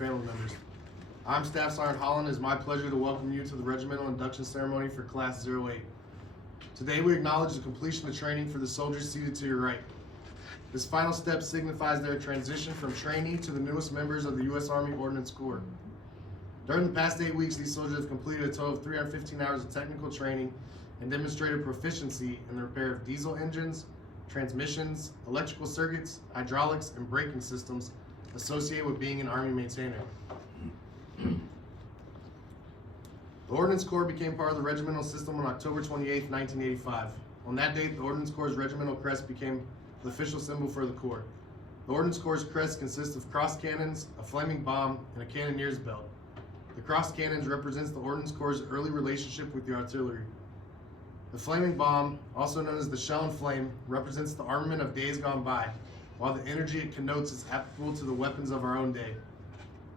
family members. I'm Staff Sergeant Holland. It is my pleasure to welcome you to the regimental induction ceremony for Class 08. Today we acknowledge the completion of training for the soldiers seated to your right. This final step signifies their transition from trainee to the newest members of the U.S. Army Ordnance Corps. During the past 8 weeks, these soldiers have completed a total of 315 hours of technical training and demonstrated proficiency in the repair of diesel engines, transmissions, electrical circuits, hydraulics, and braking systems associated with being an Army maintainer. The Ordnance Corps became part of the regimental system on October 28, 1985. On that date, the Ordnance Corps' regimental crest became the official symbol for the Corps. The Ordnance Corps' crest consists of cross cannons, a flaming bomb, and a cannoneer's belt. The cross cannons represents the Ordnance Corps' early relationship with the artillery. The flaming bomb, also known as the shell and flame, represents the armament of days gone by, while the energy it connotes is applicable to the weapons of our own day.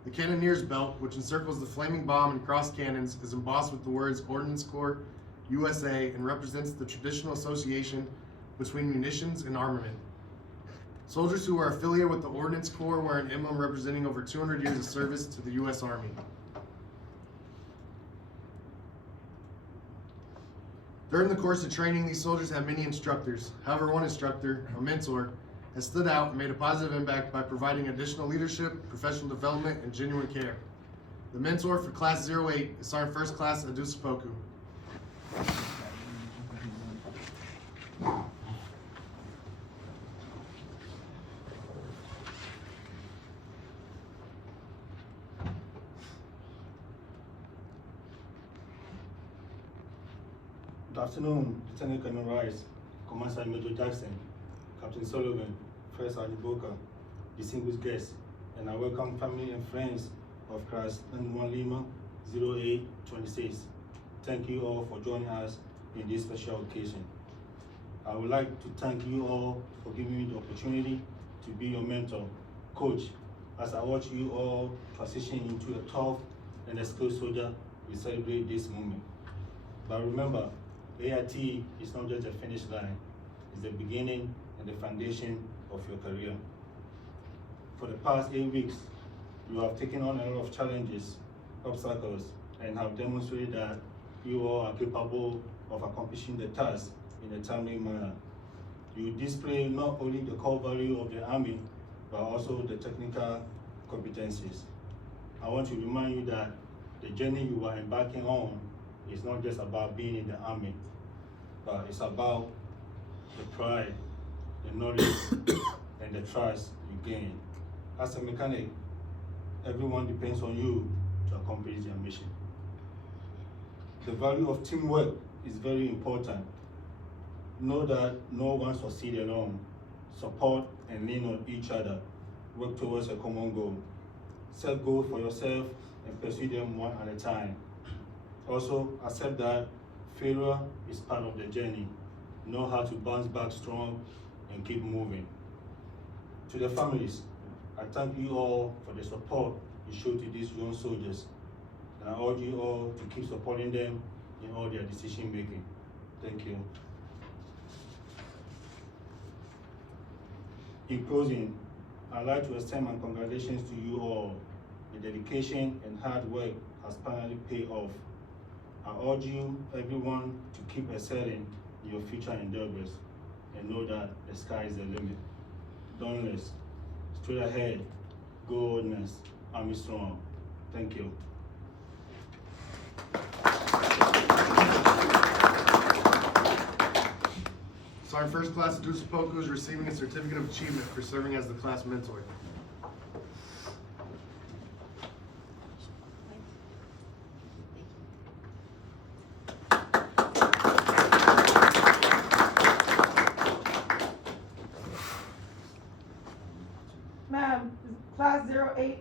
The cannoneer's belt, which encircles the flaming bomb and cross cannons, is embossed with the words Ordnance Corps, USA, and represents the traditional association between munitions and armament. Soldiers who are affiliated with the Ordnance Corps wear an emblem representing over 200 years of service to the U.S. Army. During the course of training, these soldiers have many instructors. However, one instructor, a mentor, has stood out and made a positive impact by providing additional leadership, professional development, and genuine care. The mentor for Class 08 is Sergeant First Class Adusapoku. Good afternoon, Lieutenant Colonel Rice, Command Sergeant Major Jackson, Captain Sullivan, First Sergeant Boca, distinguished guests, and I welcome family and friends of Class 91 Lima 0826. Thank you all for joining us in this special occasion. I would like to thank you all for giving me the opportunity to be your mentor, coach, as I watch you all transition into a tough and a skilled soldier. We celebrate this moment. But remember, AIT is not just a finish line, it's the beginning and the foundation of your career. For the past 8 weeks, you have taken on a lot of challenges, obstacles, and have demonstrated that you all are capable of accomplishing the task in a timely manner. You display not only the core value of the Army, but also the technical competencies. I want to remind you that the journey you are embarking on is not just about being in the Army, but it's about the pride, the knowledge, and the trust you gain. As a mechanic, everyone depends on you to accomplish their mission. The value of teamwork is very important. Know that no one succeeds alone. Support and lean on each other. Work towards a common goal. Set goals for yourself and pursue them one at a time. Also, accept that failure is part of the journey. Know how to bounce back strong and keep moving. To the families, I thank you all for the support you show to these young soldiers, and I urge you all to keep supporting them in all their decision making. Thank you. In closing, I'd like to extend my congratulations to you all. The dedication and hard work has finally paid off. I urge you, everyone, to keep excelling in your future endeavors and know that the sky is the limit. Dauntless, straight ahead, go Ordnance, Army strong. Thank you. Sergeant First Class Adusapoku is receiving a certificate of achievement for serving as the class mentor. Ma'am, Class 08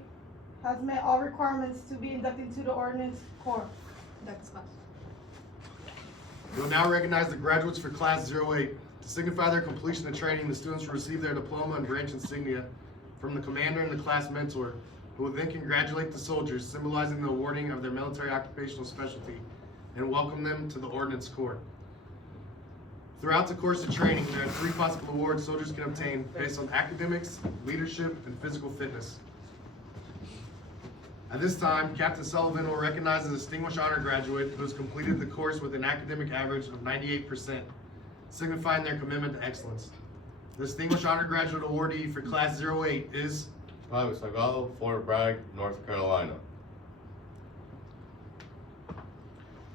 has met all requirements to be inducted into the Ordnance Corps. That's class. We will now recognize the graduates for Class 08. To signify their completion of training, the students will receive their diploma and branch insignia from the commander and the class mentor, who will then congratulate the soldiers, symbolizing the awarding of their military occupational specialty, and welcome them to the Ordnance Corps. Throughout the course of training, there are 3 possible awards soldiers can obtain based on academics, leadership, and physical fitness. At this time, Captain Sullivan will recognize a distinguished honor graduate who has completed the course with an academic average of 98%, signifying their commitment to excellence. The Distinguished Honor Graduate Awardee for Class 08 is Private Salgado, Fort Bragg, North Carolina.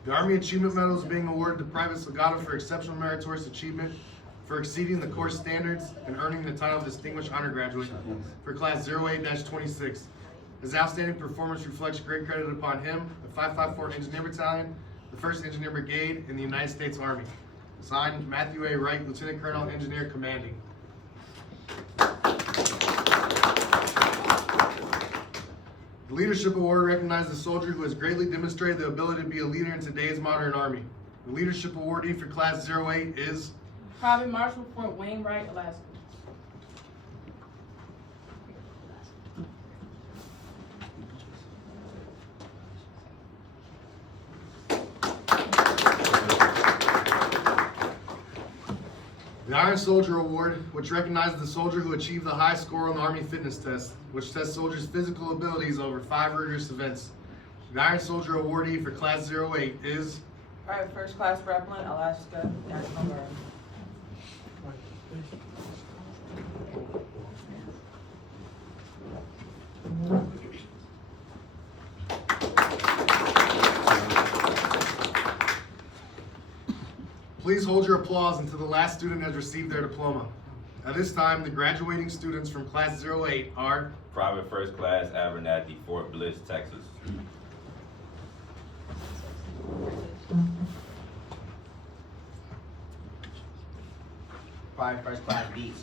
the Army Achievement Medal is being awarded to Private Salgado for exceptional meritorious achievement for exceeding the course standards and earning the title of Distinguished Honor Graduate for Class 08-26. His outstanding performance reflects great credit upon him, the 554 Engineer Battalion, the 1st Engineer Brigade, and the United States Army. Signed, Matthew A. Wright, Lieutenant Colonel, Engineer Commanding. The Leadership Award recognizes a soldier who has greatly demonstrated the ability to be a leader in today's modern Army. The Leadership Awardee for Class 08 is Private Marshal, Fort Wainwright, Alaska. the Iron Soldier Award, which recognizes the soldier who achieved the highest score on the Army fitness test, which tests soldiers' physical abilities over 5 rigorous events. The Iron Soldier Awardee for Class 08 is Private First Class Grappling, Alaska, National Guard. Please hold your applause until the last student has received their diploma. At this time, the graduating students from Class 08 are Private First Class Abernathy, Fort Bliss, Texas. Private First Class Beach,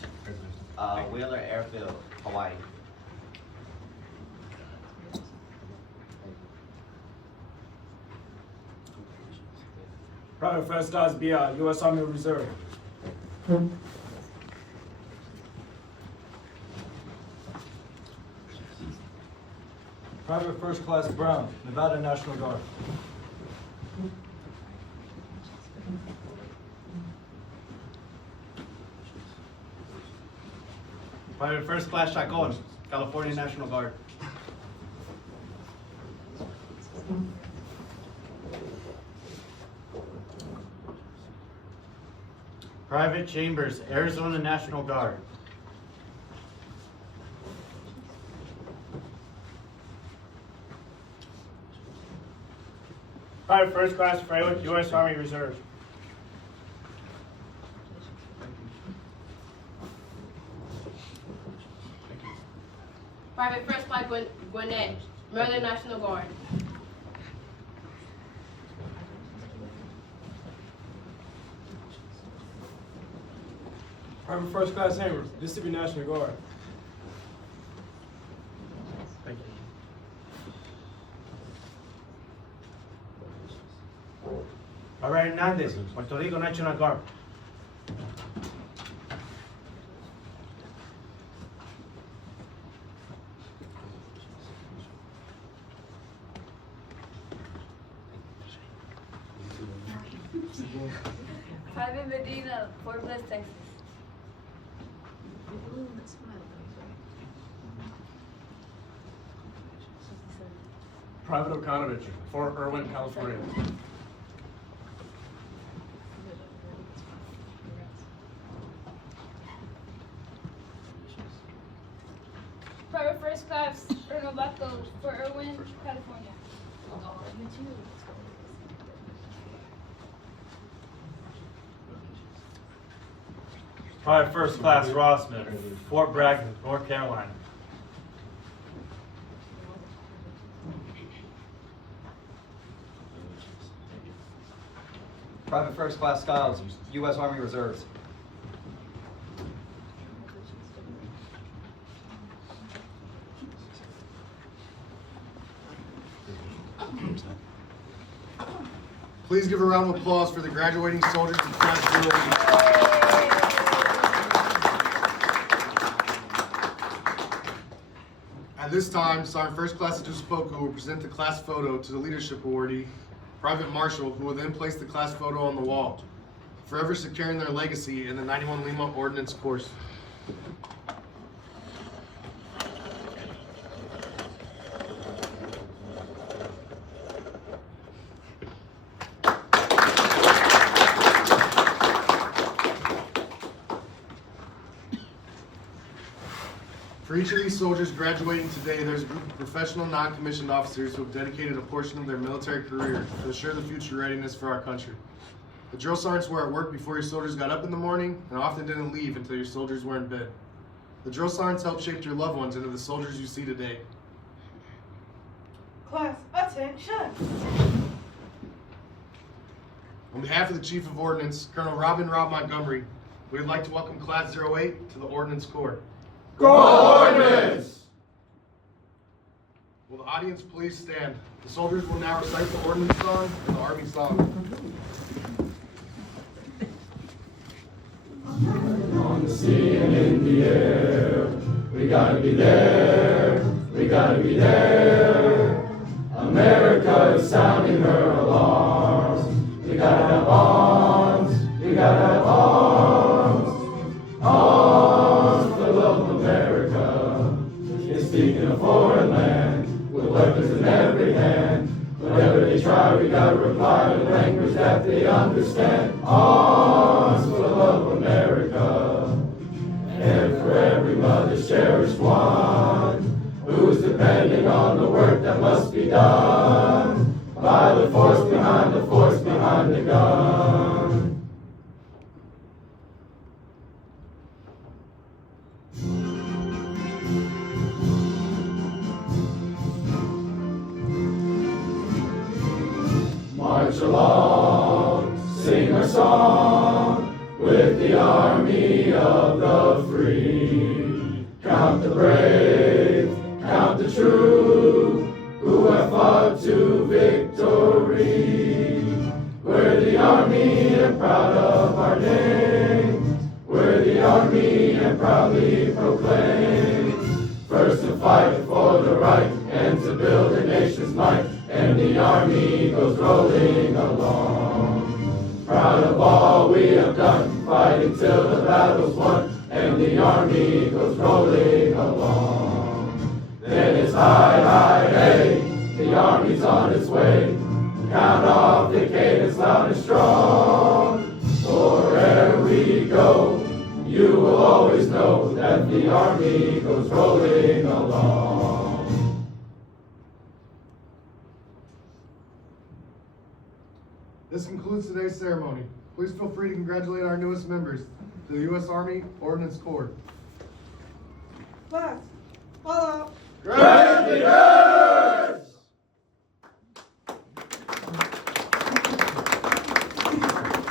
Wheeler Airfield, Hawaii. Private First Class BR, U.S. Army Reserve. Private First Class Brown, Nevada National Guard. Private First Class Chacon, California National Guard. Private Chambers, Arizona National Guard. Private First Class Freywick, U.S. Army Reserve. Private First Class Gwinnett, Maryland National Guard. Private First Class Hammers, Mississippi National Guard. Thank you. Private Hernandez, Puerto Rico National Guard. Private Medina, Fort Bliss, Texas. Private Okanovich, Fort Irwin, California. Private First Class Ernobaco, Fort Irwin, California. Private First Class Rossman, Fort Bragg, North Carolina. Private First Class Skiles, U.S. Army Reserves. Please give a round of applause for the graduating soldiers of Class 08. At this time, Sergeant First Class Adusapoku will present the class photo to the Leadership Awardee, Private Marshal, who will then place the class photo on the wall, forever securing their legacy in the 91 Lima Ordnance course. each of these soldiers graduating today, there's a group of professional non-commissioned officers who have dedicated a portion of their military career to assure the future readiness for our country. The drill sergeants were at work before your soldiers got up in the morning and often didn't leave until your soldiers were in bed. The drill sergeants helped shape your loved ones into the soldiers you see today. Class, attention. On behalf of the Chief of Ordnance, Colonel Rob Montgomery, we would like to welcome Class 08 to the Ordnance Corps. Go Ordnance! Will the audience please stand? The soldiers will now recite the Ordnance song and the Army song. On the sea and in the air, we gotta be there, we gotta be there. America is sounding her alarms. We gotta have arms, we gotta have arms. Arms for the love of America. It's speaking a foreign land, with weapons in every hand. Whenever they try, we gotta reply in a language that they understand. Arms for the love of America. And for every mother's cherished one, who's depending on the work that must be done by the force behind the gun. March along, sing our song with the army of the free. Count the brave, count the true, who have fought to victory. We're the army and proud of our name. We're the army and proudly proclaim. First to fight for the right and to build a nation's might. And the army goes rolling along. Proud of all we have done, fighting till the battle's won. And the army goes rolling along. Then it's hi, hi, hey, the army's on its way. Count off the cadence loud and strong. Wherever we go, you will always know that the army goes rolling along. This concludes today's ceremony. Please feel free to congratulate our newest members to the U.S. Army Ordnance Corps. Class, follow. Grand Leader!